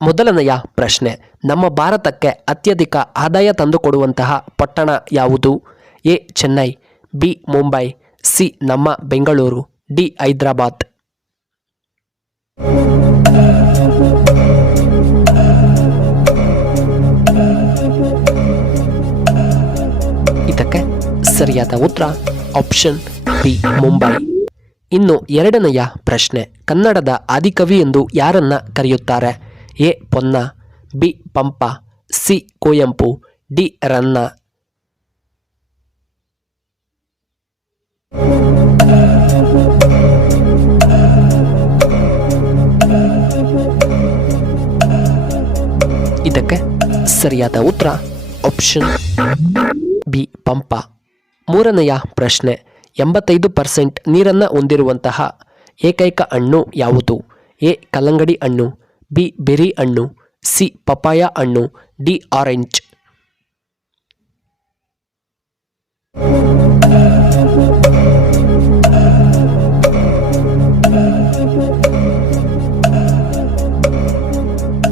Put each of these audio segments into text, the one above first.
ಮೊದಲನೆಯ ಪ್ರಶ್ನೆ, ನಮ್ಮ ಭಾರತಕ್ಕೆ ಅತ್ಯಧಿಕ ಆದಾಯ ತಂದುಕೊಡುವಂತಹ ಪಟ್ಟಣ ಯಾವುದು? A Chennai, B Mumbai, C ನಮ್ಮ ಬೆಂಗಳೂರು, ಡಿ ಹೈದರಾಬಾದ್. ಇದಕ್ಕೆ ಸರಿಯಾದ ಉತ್ತರ ಆಪ್ಷನ್ ಬಿ ಮುಂಬೈ. ಇನ್ನು ಎರಡನೆಯ ಪ್ರಶ್ನೆ, ಕನ್ನಡದ ಆದಿಕವಿ ಎಂದು ಯಾರನ್ನ ಕರೆಯುತ್ತಾರೆ? A Ponna, B Pampa, C Kuvempu, D Ranna. ಇದಕ್ಕೆ ಸರಿಯಾದ ಉತ್ತರ ಆಪ್ಷನ್ ಬಿ ಪಂಪ. ಮೂರನೆಯ ಪ್ರಶ್ನೆ, 85% ನೀರನ್ನು ಹೊಂದಿರುವಂತಹ ಏಕೈಕ ಹಣ್ಣು ಯಾವುದು? ಎ ಕಲ್ಲಂಗಡಿ ಹಣ್ಣು, ಬಿ ಬೆರಿ ಹಣ್ಣು, ಸಿ ಪಪಾಯ ಹಣ್ಣು, ಡಿ ಆರೆಂಜ್.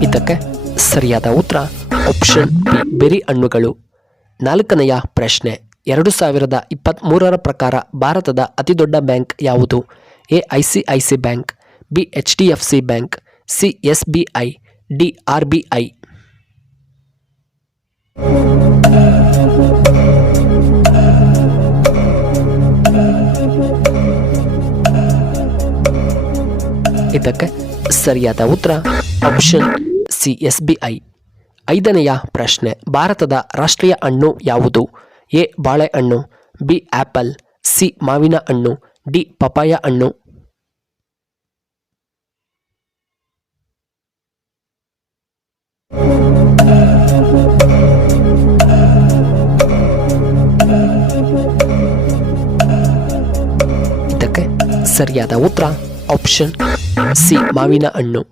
ಇದಕ್ಕೆ ಸರಿಯಾದ ಉತ್ತರ ಆಪ್ಷನ್ ಬಿ ಬೆರಿ ಹಣ್ಣುಗಳು. ನಾಲ್ಕನೆಯ ಪ್ರಶ್ನೆ, 2023 ಪ್ರಕಾರ ಭಾರತದ ಅತಿದೊಡ್ಡ ಬ್ಯಾಂಕ್ ಯಾವುದು? A ICICI bank, B HDFC bank, C SBI, D RBI. ಇದಕ್ಕೆ ಸರಿಯಾದ ಉತ್ತರ ಆಪ್ಷನ್ ಸಿ SBI. ಐದನೆಯ ಪ್ರಶ್ನೆ, ಭಾರತದ ರಾಷ್ಟ್ರೀಯ ಹಣ್ಣು ಯಾವುದು? ಎ ಬಾಳೆಹಣ್ಣು, ಬಿ ಆಪಲ್, ಸಿ ಮಾವಿನ ಹಣ್ಣು, ಡಿ ಪಪಾಯ ಹಣ್ಣು. ಇದಕ್ಕೆ ಸರಿಯಾದ ಉತ್ತರ ಆಪ್ಷನ್ ಸಿ ಮಾವಿನ ಹಣ್ಣು.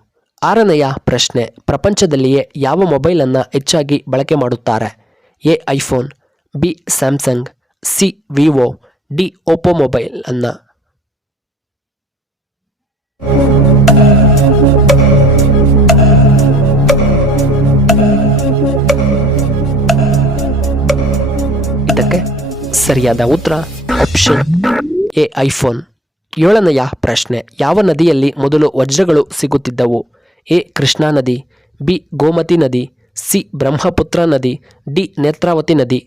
ಆರನೆಯ ಪ್ರಶ್ನೆ, ಪ್ರಪಂಚದಲ್ಲಿಯೇ ಯಾವ ಮೊಬೈಲನ್ನು ಹೆಚ್ಚಾಗಿ ಬಳಕೆ ಮಾಡುತ್ತಾರೆ? A iPhone, B Samsung, C Vivo, D Oppo mobile ಅನ್ನ. ಇದಕ್ಕೆ ಸರಿಯಾದ ಉತ್ತರ ಆಪ್ಷನ್ ಎ ಐಫೋನ್. ಏಳನೆಯ ಪ್ರಶ್ನೆ, ಯಾವ ನದಿಯಲ್ಲಿ ಮೊದಲು ವಜ್ರಗಳು ಸಿಗುತ್ತಿದ್ದವು? ಎ ಕೃಷ್ಣಾ ನದಿ, ಬಿ ಗೋಮತಿ ನದಿ, ಸಿ ಬ್ರಹ್ಮಪುತ್ರ ನದಿ, ಡಿ ನೇತ್ರಾವತಿ ನದಿ.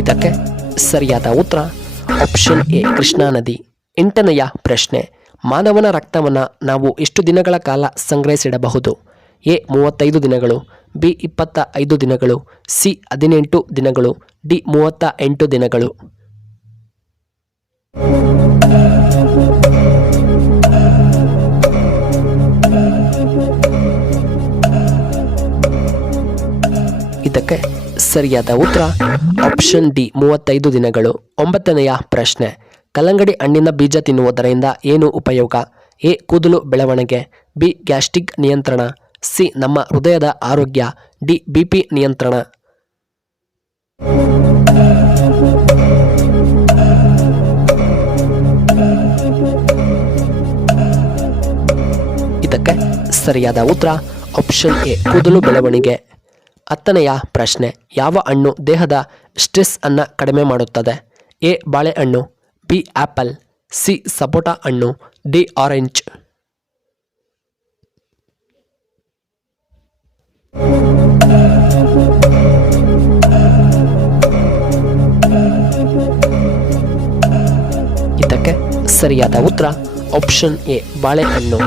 ಇದಕ್ಕೆ ಸರಿಯಾದ ಉತ್ತರ ಆಪ್ಷನ್ ಎ ಕೃಷ್ಣಾ ನದಿ. ಎಂಟನೆಯ ಪ್ರಶ್ನೆ, ಮಾನವನ ರಕ್ತವನ್ನು ನಾವು ಎಷ್ಟು ದಿನಗಳ ಕಾಲ ಸಂಗ್ರಹಿಸಿಡಬಹುದು? ಎ 35 ದಿನಗಳು, ಬಿ 25 ದಿನಗಳು, ಸಿ 18 ದಿನಗಳು, ಡಿ 38 ದಿನಗಳು. ಇದಕ್ಕೆ ಸರಿಯಾದ ಉತ್ತರ ಆಪ್ಷನ್ ಡಿ 35 ದಿನಗಳು. ಒಂಬತ್ತನೆಯ ಪ್ರಶ್ನೆ, ಕಲ್ಲಂಗಡಿ ಹಣ್ಣಿನ ಬೀಜ ತಿನ್ನುವುದರಿಂದ ಏನು ಉಪಯೋಗ? ಎ ಕೂದಲು ಬೆಳವಣಿಗೆ, ಬಿ ಗ್ಯಾಸ್ಟ್ರಿಕ್ ನಿಯಂತ್ರಣ, ಸಿ ನಮ್ಮ ಹೃದಯದ ಆರೋಗ್ಯ, ಡಿ BP ನಿಯಂತ್ರಣ. ಇದಕ್ಕೆ ಸರಿಯಾದ ಉತ್ತರ ಆಪ್ಷನ್ ಎ ಕೂದಲು ಬೆಳವಣಿಗೆ. ಹತ್ತನೆಯ ಪ್ರಶ್ನೆ, ಯಾವ ಹಣ್ಣು ದೇಹದ ಸ್ಟ್ರೆಸ್ ಅನ್ನು ಕಡಿಮೆ ಮಾಡುತ್ತದೆ? ಎ ಬಾಳೆಹಣ್ಣು, ಬಿ ಆಪಲ್, ಸಿ ಸಪೋಟ ಹಣ್ಣು, ಡಿ ಆರೆಂಜ್. ಇದಕ್ಕೆ ಸರಿಯಾದ ಉತ್ತರ ಆಪ್ಷನ್ ಎ ಬಾಳೆಹಣ್ಣು.